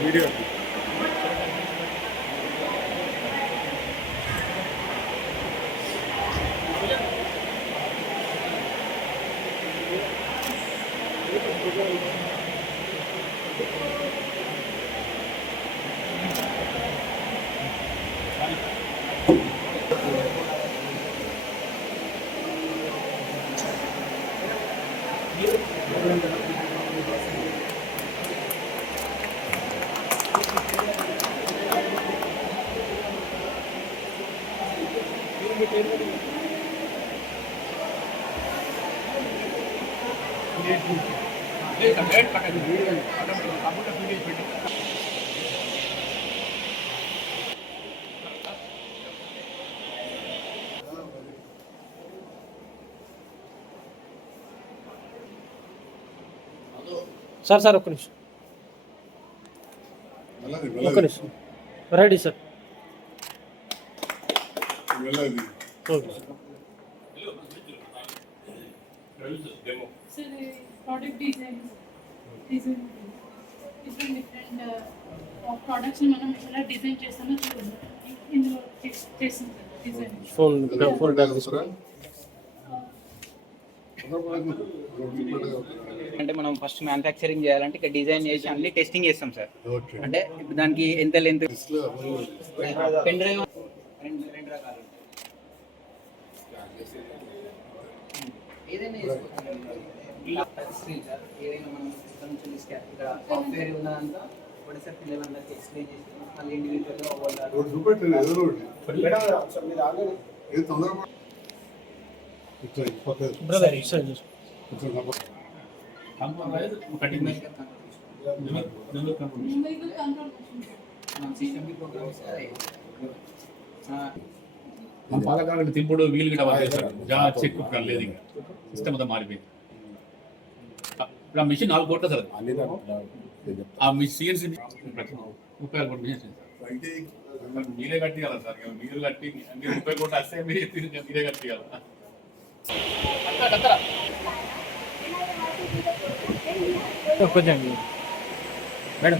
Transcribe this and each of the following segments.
Video sir sir ఒక్క నిమిషం ఒక్క నిమిషం ready sir okay So the product design different products మనం ఎలా డిజైన్ చేస్తామో చూడండి ఇందులో చేసింది డిజైన్ ఫోన్ అంటే మనం ఫస్ట్ మ్యానుఫ్యాక్చరింగ్ చేయాలంటే ఇక్కడ డిజైన్ చేసి అన్ని టెస్టింగ్ చేస్తాం సార్. అంటే ఇప్పుడు దానికి ఎంత లెంత్ పెన్ డ్రైవ్ రెండు రకాలు ఏదైనా సార్ ఏదైనా మనం సిస్టమ్ నుంచి తీసుకెళ్ళి ఇక్కడ సాఫ్ట్వేర్ ఉన్నదంతా ఒకటిసారి పిల్లలందరికీ ఎక్స్ప్లెయిన్ చేసి మళ్ళీ ఇండివిజువల్గా పాలకాలకు తిప్పుడు వీలు గిట్ట చేస్తారు చెక్ లేదు ఇంకా సిస్టమ్ అంతా మారిపోయింది. ఇప్పుడు ఆ మిషన్ 4 కోట్ల సార్ ఆ సిఎన్సీ 36 కోట్ల మిషన్ మీరే కట్టియాలా సార్ మీరు కట్టి మీరు 30 కోట్లు వస్తే మీరే కట్టియాలా కొంచెం మేడం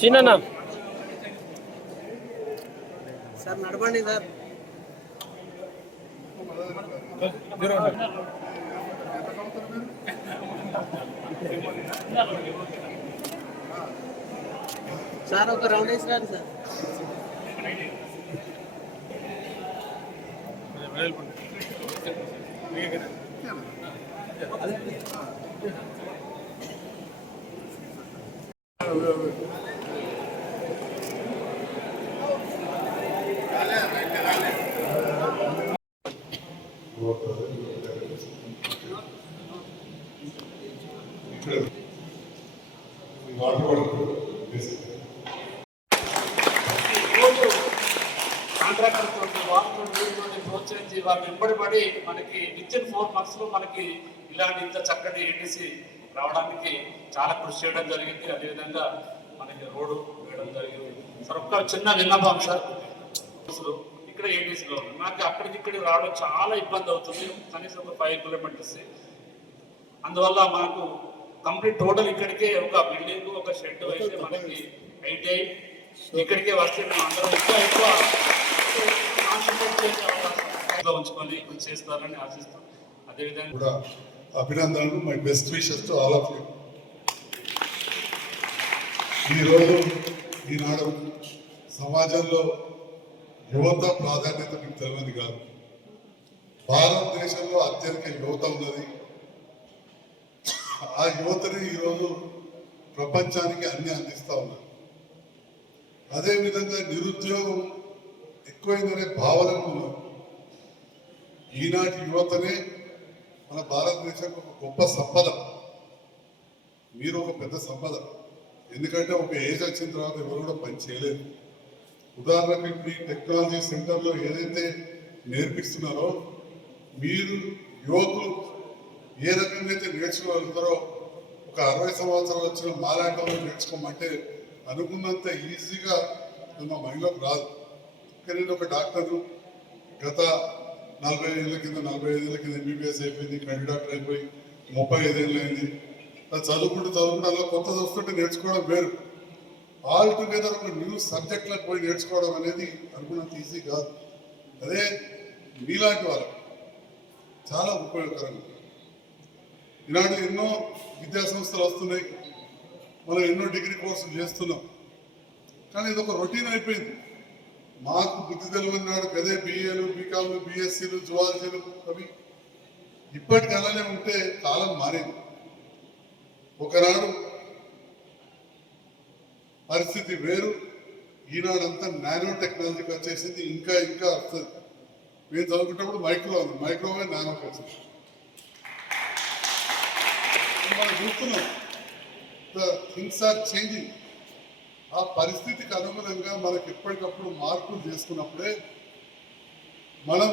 చిన్న సార్ నడవండి సార్. సార్ ఒక రౌండ్ వేసినారు సార్. వాళ్ళు వెంబడిపడి మనకి వితిన్ 4 months లో మనకి ఇలాంటి ఇంత చక్కటి ఏటీసీ రావడానికి చాలా కృషి చేయడం జరిగింది. అదేవిధంగా మనకి రోడ్డు వేయడం జరిగింది. సార్ ఒక్క చిన్న విన్నపం సార్, ఇక్కడ ఏటీసీలో నాకు అక్కడికి ఇక్కడికి రావడం చాలా ఇబ్బంది అవుతుంది, కనీసం ఒక 5 kilometers. అందువల్ల మనకు కంప్లీట్ టోటల్ ఇక్కడికే ఒక బిల్డింగ్ ఒక షెడ్ అయితే మనకి ఐటీఐ ఇక్కడికే వస్తే మనం అందరం ఎక్కువ కాన్సన్ట్రేట్ చేసే అవకాశం ఉంచుకొని కృషి చేస్తారని ఆశిస్తాం. అదేవిధంగా కూడా అభినందనలు, my best wishes to all of you. ఈరోజు ఈనాడు సమాజంలో యువత ప్రాధాన్యత మీకు తెలియదు కాదు. భారతదేశంలో అత్యధిక యువత ఉన్నది. ఆ యువతని ఈరోజు ప్రపంచానికి అన్ని అందిస్తూ ఉన్నారు. అదేవిధంగా నిరుద్యోగం ఎక్కువైందనే భావనకు ఈనాటి యువతనే మన భారతదేశం ఒక గొప్ప సంపద. మీరు ఒక పెద్ద సంపద. ఎందుకంటే ఒక ఏజ్ వచ్చిన తర్వాత ఎవరు కూడా పని చేయలేదు. ఉదాహరణకు ఇప్పుడు ఈ టెక్నాలజీ సెంటర్లో ఏదైతే నేర్పిస్తున్నారో మీరు యువకులు ఏ రకంగా అయితే నేర్చుకోగలుగుతారో ఒక 60 సంవత్సరాలు వచ్చిన మాలాంటి వాళ్ళు నేర్చుకోమంటే అనుకున్నంత ఈజీగా మా మైండ్లోకి రాదు. కానీ నేను ఒక డాక్టర్ను గత 45 ఏళ్ళ కింద ఎంబీబీఎస్ అయిపోయింది, కంటి డాక్టర్ అయిపోయి 35 ఏళ్ళు అయింది. చదువుకుంటూ అలా కొత్తది వస్తుంటే నేర్చుకోవడం వేరు. ఆల్ టుగెదర్ ఒక న్యూ సబ్జెక్ట్లకు పోయి నేర్చుకోవడం అనేది అనుకున్నంత ఈజీ కాదు. అదే మీలాంటి వాళ్ళు చాలా ఉపయోగకరంగా. ఇలాంటి ఎన్నో విద్యా సంస్థలు వస్తున్నాయి, మనం ఎన్నో డిగ్రీ కోర్సులు చేస్తున్నాం. కానీ ఇది ఒక రొటీన్ అయిపోయింది. మాకు బుద్ధి తెలియని నాడు గదే బిఏలు, బీకామ్లు, బిఎస్సీలు, జువాలజీలు అవి ఇప్పటికి అలానే ఉంటే కాలం మారింది. ఒకనాడు పరిస్థితి వేరు, ఈనాడంతా నానో టెక్నాలజీకి వచ్చేసింది. ఇంకా వస్తుంది. మేము చదువుకున్నప్పుడు మైక్రోవేవ్ నానోకి వచ్చింది. మనం చూస్తున్నాం థింగ్స్ ఆర్ చేంజింగ్. ఆ పరిస్థితికి అనుగుణంగా మనకు ఎప్పటికప్పుడు మార్పులు చేసుకున్నప్పుడే మనం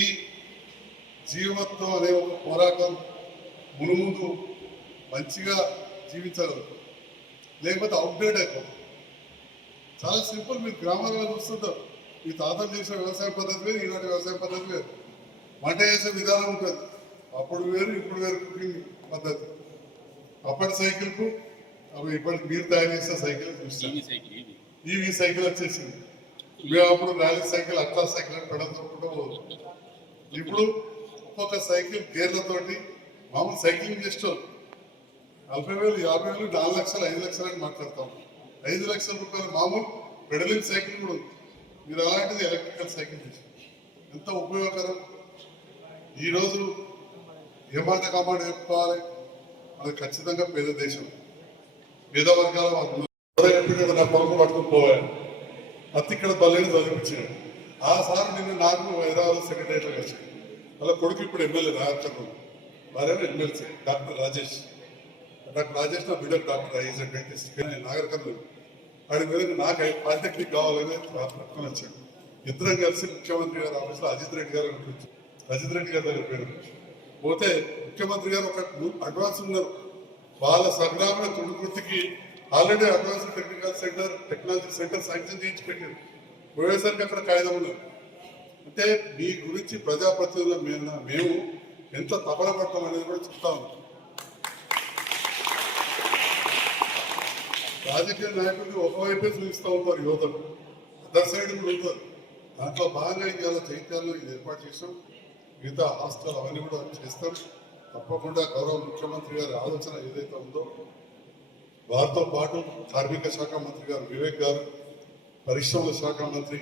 ఈ జీవత్వం అనే ఒక పోరాటం మునుముందు మంచిగా జీవించగలుగుతాం. లేకపోతే అవుట్డేట్ అయిపోతాం. చాలా సింపుల్. మీరు గ్రామాలలో చూస్తుంటారు, మీ తాతలు చేసే వ్యవసాయ పద్ధతి వేరు, ఈనాటి వ్యవసాయ పద్ధతి వేరు. వంట చేసే విధానం ఉంటుంది. అప్పుడు వేరు, ఇప్పుడు వేరు కుకింగ్ పద్ధతి. అప్పటి సైకిల్కు అవి ఇప్పటికి మీరు తయారు చేసే సైకిల్ చూస్తాం. ఈవీ సైకిల్ వచ్చేసింది. మేము అప్పుడు ర్యాలీ సైకిల్, అట్లా సైకిల్ అని పెడతా పోదు. ఇప్పుడు ఒక్కొక్క సైకిల్ గేర్లతోటి మామూలు సైక్లింగ్ చేస్తాం. 40,000, 50,000, 4 లక్షలు, 5 లక్షలు అని మాట్లాడతాం. 5 లక్షల రూపాయలు మామూలు పెడలింగ్ సైకిల్ కూడా ఉంది. మీరు అలాంటిది ఎలక్ట్రికల్ సైకిల్ చేసారు. ఎంత ఉపయోగకరం. ఈరోజు ఏమాట కామాట చెప్పుకోవాలి, అది ఖచ్చితంగా పేద దేశం. పేద వర్గాల నా పొలకు పట్టుకుని పోయాడు. అతి ఇక్కడ బల్లేని చదివించాడు. ఆ సార్ నిన్న నాకు హైదరాబాద్ సెక్రటరీలో వచ్చాడు. అలా కొడుకు ఇప్పుడు ఎమ్మెల్యే నాగర్కర్నూలు, వారేమో ఎమ్మెల్సీ డాక్టర్ రాజేష్ నా బిడ్డ డాక్టర్ ఐఎస్ డెంటిస్ట్ నాగర్కర్నూలు. వాడి మీద నాకు పాలిటెక్నిక్ కావాలని పట్టుకొని వచ్చాడు. ఇద్దరం కలిసి ముఖ్యమంత్రి గారి ఆఫీస్లో అజిత్ రెడ్డి గారు దగ్గర పేరు పోతే ముఖ్యమంత్రి గారు ఒక అడ్వాన్స్ ఉన్నారు. వాళ్ళ సంగ్రామ తుడుకృతికి already advance technology centre sanction చేయించి పెట్టారు. పోయేసరికి అక్కడ కాగితం ఉన్నారు. అంటే మీ గురించి ప్రజాప్రతినిధుల మీద మేము ఎంత తపన పడతాం అనేది కూడా చెప్తా ఉన్నాం. రాజకీయ నాయకులు ఒకవైపే చూపిస్తూ ఉంటారు యువతకు, అదర్ సైడ్ కూడా ఉంటారు. దాంట్లో బాగా ఇవాళ చైత్యాల్లో ఇది ఏర్పాటు చేసాం. మిగతా హాస్టల్ అవన్నీ కూడా చేస్తాం. తప్పకుండా గౌరవ ముఖ్యమంత్రి గారి ఆలోచన ఏదైతే ఉందో వారితో పాటు కార్మిక శాఖ మంత్రి గారు వివేక్ గారు, పరిశ్రమల శాఖ మంత్రి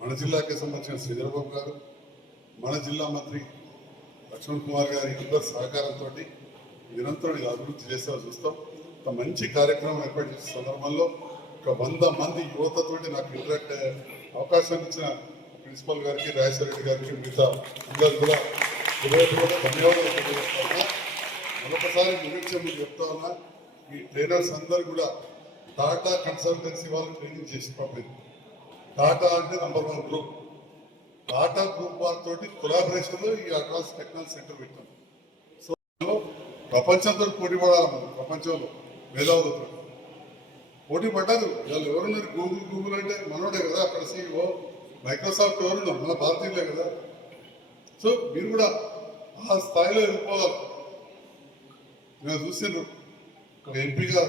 మన జిల్లాకి సంబంధించిన శ్రీధరబాబు గారు, మన జిల్లా మంత్రి లక్ష్మణ్ కుమార్ గారి అందరి సహకారంతో నిరంతరం ఇది అభివృద్ధి చేసేలా చూస్తాం. ఒక మంచి కార్యక్రమం ఏర్పాటు చేసే సందర్భంలో ఒక 100 మంది యువతతోటి నాకు ఇంటరాక్ట్ అయ్యే అవకాశాన్ని ఇచ్చిన ప్రిన్సిపల్ గారికి, రాజేశ్వర గారికి, మిగతా అందరూ కూడా ధన్యవాదాలు తెలియజేస్తా. మరొకసారి ముగించే ముందు చెప్తా ఉన్నా, ఈ ట్రైనర్స్ అందరూ కూడా టాటా కన్సల్టెన్సీ వాళ్ళు ట్రైనింగ్ చేసి పంపింది. టాటా అంటే నంబర్ 1 గ్రూప్. టాటా గ్రూప్ వారి తోటి కొలాబరేషన్ లో ఈ అడ్వాన్స్ టెక్నాలజీ సెంటర్ పెట్టాం. సో ప్రపంచంతో పోటీ పడాలి మనం, ప్రపంచంలో మేధావులతో పోటీ పడ్డారు. వాళ్ళు ఎవరున్నారు? గూగుల్ అంటే మనోడే కదా అక్కడ CEO. మైక్రోసాఫ్ట్ ఎవరున్నారు? మన భారతీయులే కదా. సో మీరు కూడా ఆ స్థాయిలో వెళ్ళిపోవాలి. నేను చూసిండ్రు ఒక ఎంపీగా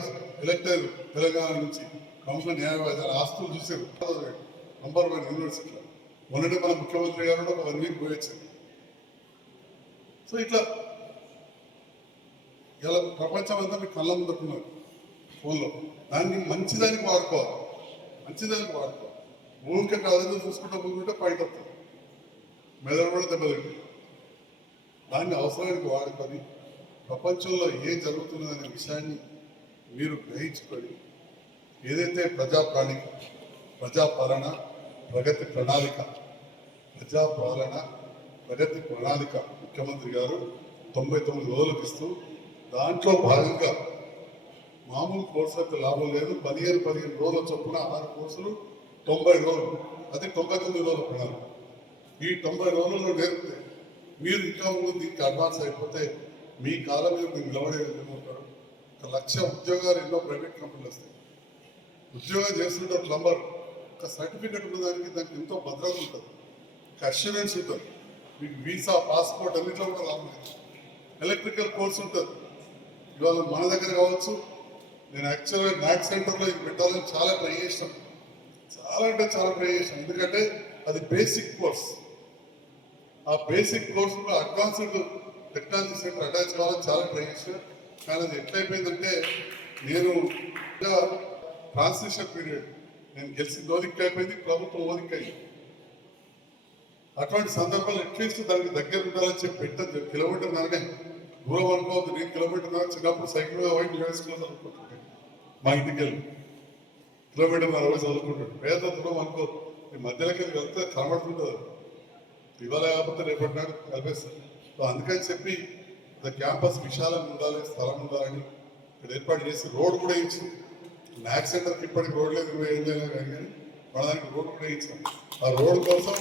ఎలక్ట్ అయ్యారు తెలంగాణ నుంచి, కౌన్సిల్ న్యాయవాది ఆస్తులు చూసారు. నంబర్ 1 యూనివర్సిటీలో మొన్నటి మన ముఖ్యమంత్రి గారు కూడా ఒక 1 వీక్ పోయొచ్చారు. సో ఇట్లా ఇలా ప్రపంచం అంతా మీ కళ్ళ ముందుకున్నారు ఫోన్లో. దాన్ని మంచిదానికి వాడుకోవాలి, మంచిదానికి వాడుకోవాలి. ఊరికే కాదు చూసుకుంటే పాయింట్ వస్తుంది, మెదడు కూడా దెబ్బతింటుంది. దాన్ని అవసరానికి వాడుకొని ప్రపంచంలో ఏం జరుగుతున్నదనే విషయాన్ని మీరు గ్రహించుకొని ఏదైతే ప్రజాపాలన, ప్రగతి ప్రణాళిక, ప్రజాపాలన ప్రగతి ప్రణాళిక ముఖ్యమంత్రి గారు 99 రోజులకు ఇస్తూ దాంట్లో భాగంగా మామూలు కోర్సు అయితే లాభం లేదు, 15 రోజుల చొప్పున 6 కోర్సులు 90 రోజులు, అది 99 రోజుల ప్రణాళిక. ఈ 90 రోజుల్లో నేర్పితే మీరు ఇంకా ముందు దీనికి అడ్వాన్స్ అయిపోతే మీ కాలం మీద మీరు నిలబడే ఉంటారు. 1,00,000 ఉద్యోగాలు ఎన్నో ప్రైవేట్ కంపెనీలు వస్తాయి. ఉద్యోగం చేస్తుంటారు ప్లంబర్, ఒక సర్టిఫికెట్ ఉన్నదానికి దానికి ఎంతో భద్రత ఉంటుంది, ఒక అష్యూరెన్స్ ఉంటుంది. మీకు వీసా, పాస్పోర్ట్ అన్నింటిలో కూడా లాభం లేదు. ఎలక్ట్రికల్ కోర్స్ ఉంటుంది. ఇవాళ మన దగ్గర కావచ్చు. నేను యాక్చువల్గా నాక్ సెంటర్లో ఇది పెట్టాలని చాలా ట్రై చేశాను, చాలా అంటే చాలా ట్రై చేశాను. ఎందుకంటే అది బేసిక్ కోర్స్. ఆ బేసిక్ కోర్సులో అడ్వాన్స్డ్ టెక్నాలజీ సెంటర్ అటాచ్ కావాలని చాలా ట్రై చేశాను. కానీ అది ఎట్లయిపోయిందంటే నేను ట్రాన్సిషన్ పీరియడ్, నేను గెలిచిన ఓదిక్ అయిపోయింది, ప్రభుత్వం ఓదిక్ అయింది. అటువంటి సందర్భాలు అట్లీస్ట్ దానికి దగ్గర ఉండాలని చెప్పి పెట్టదు. కిలోమీటర్ నానే దూరం అనుకోవద్దు. నేను కిలోమీటర్ నా చిన్నప్పుడు సైకిల్ మీద పోయి యూనివర్సిటీలో చదువుకుంటుంటే మా ఇంటికి వెళ్ళి కిలోమీటర్ 60 చదువుకుంటాడు. పేద దూరం అనుకోదు. ఈ మధ్యలోకి వెళ్ళి వెళ్తే కనబడుతుంటుంది. ఇవాళ కాకపోతే రేపటి నాడు కలిపేస్తారు. సో అందుకని చెప్పి క్యాంపస్ విశాలంగా ఉండాలి, స్థలం ఉండాలని ఇక్కడ ఏర్పాటు చేసి రోడ్ కూడా ఇచ్చింది. నాక్ సెంటర్కి ఇప్పటికి రోడ్ లేదు, 20 ఏళ్ళైనా కానీ మన దానికి రోడ్ కూడా ఇచ్చాం. ఆ రోడ్ కోసం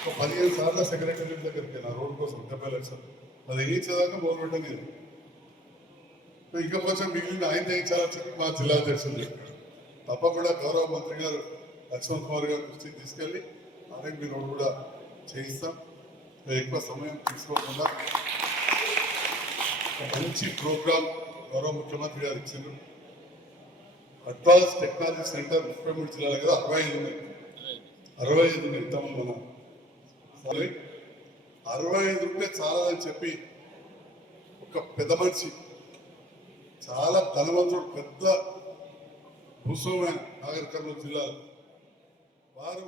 ఒక 15 సార్లు సెక్రటరీ దగ్గరికి వెళ్ళి ఆ రోడ్ కోసం 70 లక్షలు అది వేయించేదాకా మొదలు పెట్టలేదు. ఇంకా కొంచెం మిగిలిన ఆయన చేయించాలని చెప్పి మా జిల్లా అధ్యక్షులు చెప్పారు. తప్పకుండా గౌరవ మంత్రి గారు లక్ష్మణ్ కుమార్ గారి దృష్టికి తీసుకెళ్ళి ఆర్ఎంపీ రోడ్ కూడా చేయిస్తాం. ఎక్కువ సమయం తీసుకోకుండా ఒక మంచి ప్రోగ్రామ్ గౌరవ ముఖ్యమంత్రి గారు ఇచ్చారు. అడ్వాన్స్ టెక్నాలజీ సెంటర్ 33 జిల్లాలు కదా, 65 ఉన్నాయి. 65 ఉన్నాయి. ఇంతమంది మనం 65 ఉంటే చాలా అని చెప్పి ఒక పెద్ద మనిషి, చాలా ధనవంతుడు, పెద్ద భూస్వామైన నాగర్ కర్నూలు జిల్లాలో వారు